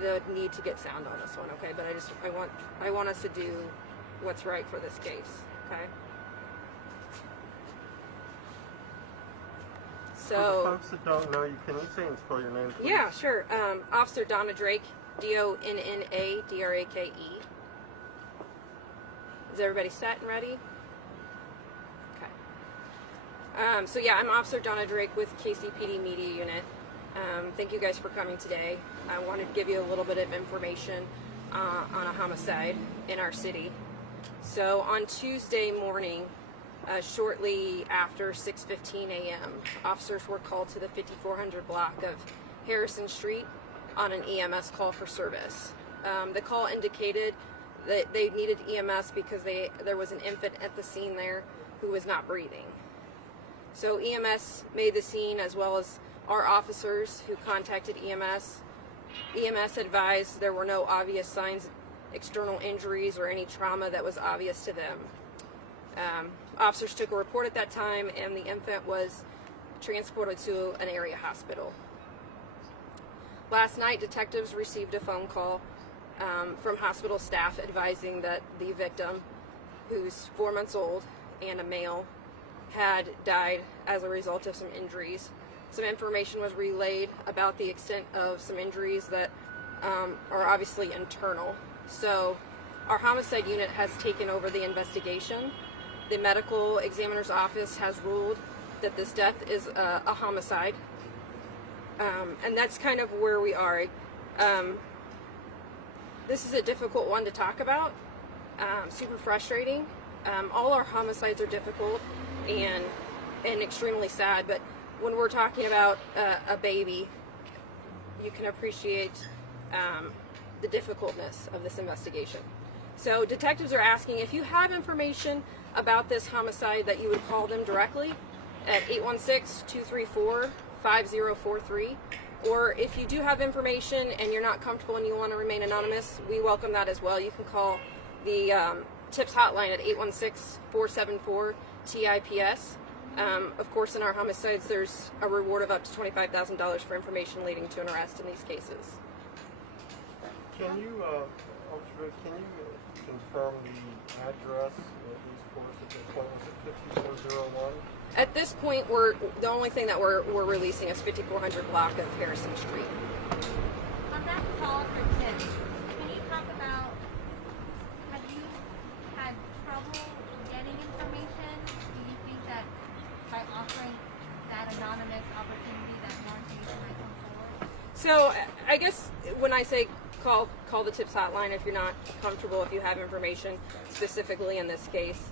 the need to get sound on this one, okay? But I want us to do what's right for this case, okay? So, for the folks that don't know you, can you say and spell your name, please? Yeah, sure. Officer Donna Drake, Donna Drake. Is everybody set and ready? Okay. So yeah, I'm Officer Donna Drake with KCPD Media Unit. Thank you guys for coming today. I wanted to give you a little bit of information on a homicide in our city. So on Tuesday morning, shortly after 6:15 a.m., officers were called to the 5400 block of Harrison Street on an EMS call for service. The call indicated that they needed EMS because there was an infant at the scene there who was not breathing. So EMS made the scene, as well as our officers who contacted EMS. EMS advised there were no obvious signs, external injuries, or any trauma that was obvious to them. Officers took a report at that time, and the infant was transported to an area hospital. Last night, detectives received a phone call from hospital staff advising that the victim, who's 4 months old and a male, had died as a result of some injuries. Some information was relayed about the extent of some injuries that are obviously internal. So our homicide unit has taken over the investigation. The medical examiner's office has ruled that this death is a homicide. And that's kind of where we are. This is a difficult one to talk about, super frustrating. All our homicides are difficult and extremely sad, but when we're talking about a baby, you can appreciate the difficultness of this investigation. So detectives are asking if you have information about this homicide that you would call them directly at 816-234-5043. Or if you do have information and you're not comfortable and you want to remain anonymous, we welcome that as well. You can call the TIPS hotline at 816-474-TIPS. Of course, in our homicides, there's a reward of up to $25,000 for information leading to an arrest in these cases. Can you, confirm the address, at least for us at this point? Was it 5401? At this point, the only thing that we're releasing is 5400 block of Harrison Street. On that call for tips, can you talk about, have you had trouble getting information? Do you think that by offering that anonymous opportunity that more information might come forward? So I guess when I say call the TIPS hotline if you're not comfortable, if you have information specifically in this case,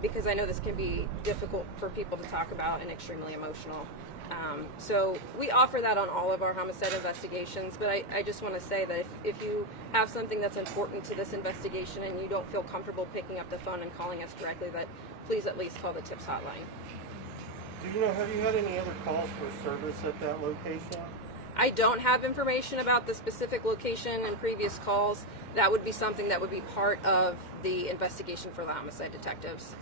because I know this can be difficult for people to talk about and extremely emotional. So we offer that on all of our homicide investigations, but I just want to say that if you have something that's important to this investigation and you don't feel comfortable picking up the phone and calling us directly, that please at least call the TIPS hotline. Do you know, have you had any other calls for service at that location? I don't have information about the specific location and previous calls. That would be something that would be part of the investigation for the homicide detectives.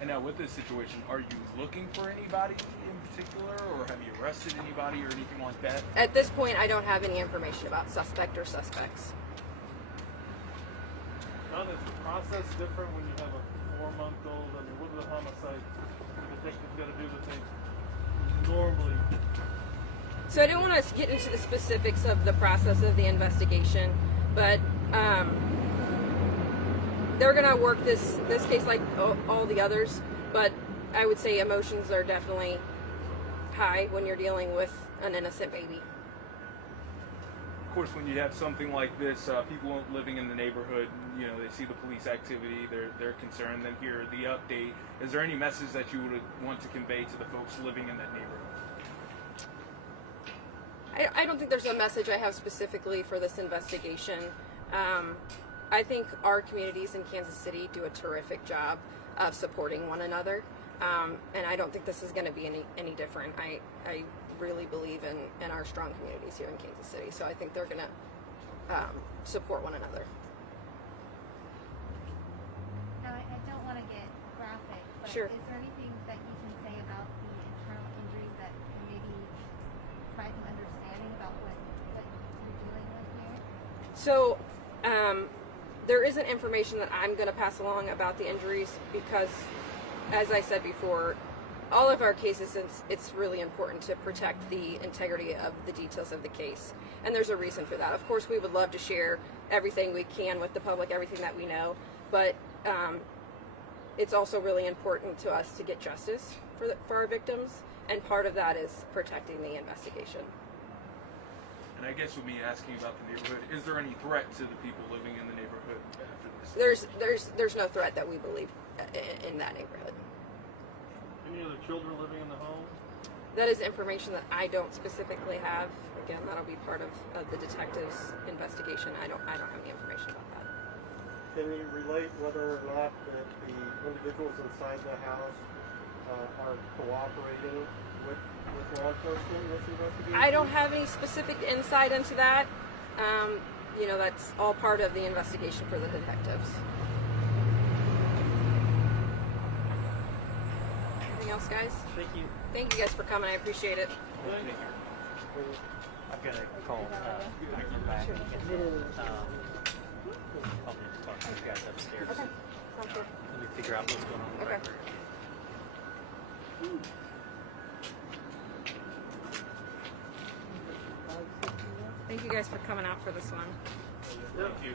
And now with this situation, are you looking for anybody in particular, or have you arrested anybody or anything like that? At this point, I don't have any information about suspect or suspects. Now, is the process different when you have a 4-month-old? I mean, what do the homicide detectives got to do that they normally? So I don't want to get into the specifics of the process of the investigation, but they're going to work this case like all the others, but I would say emotions are definitely high when you're dealing with an innocent baby. Of course, when you have something like this, people living in the neighborhood, you know, they see the police activity, they're concerned, then hear the update. Is there any message that you would want to convey to the folks living in that neighborhood? I don't think there's a message I have specifically for this investigation. I think our communities in Kansas City do a terrific job of supporting one another, and I don't think this is going to be any different. I really believe in our strong communities here in Kansas City, so I think they're going to support one another. Now, I don't want to get graphic, but Sure. Is there anything that you can say about the internal injuries that can maybe provide some understanding about what you're dealing with here? So, there isn't information that I'm going to pass along about the injuries because, as I said before, all of our cases, it's really important to protect the integrity of the details of the case. And there's a reason for that. Of course, we would love to share everything we can with the public, everything that we know, but it's also really important to us to get justice for our victims, and part of that is protecting the investigation. And I guess with me asking about the neighborhood, is there any threat to the people living in the neighborhood after this? There's no threat that we believe in that neighborhood. Any other children living in the home? That is information that I don't specifically have. Again, that'll be part of the detective's investigation. I don't have any information about that. Can you relate whether or not that the individuals inside the house are cooperating with law enforcement in this investigation? I don't have any specific insight into that. That's all part of the investigation for the detectives. Anything else, guys? Thank you. Thank you guys for coming. I appreciate it. Thank you. I've got to call back. I'll need to talk to you guys upstairs. Okay. Sounds good. Let me figure out what's going on with the Okay. record. Thank you guys for coming out for this one. Thank you.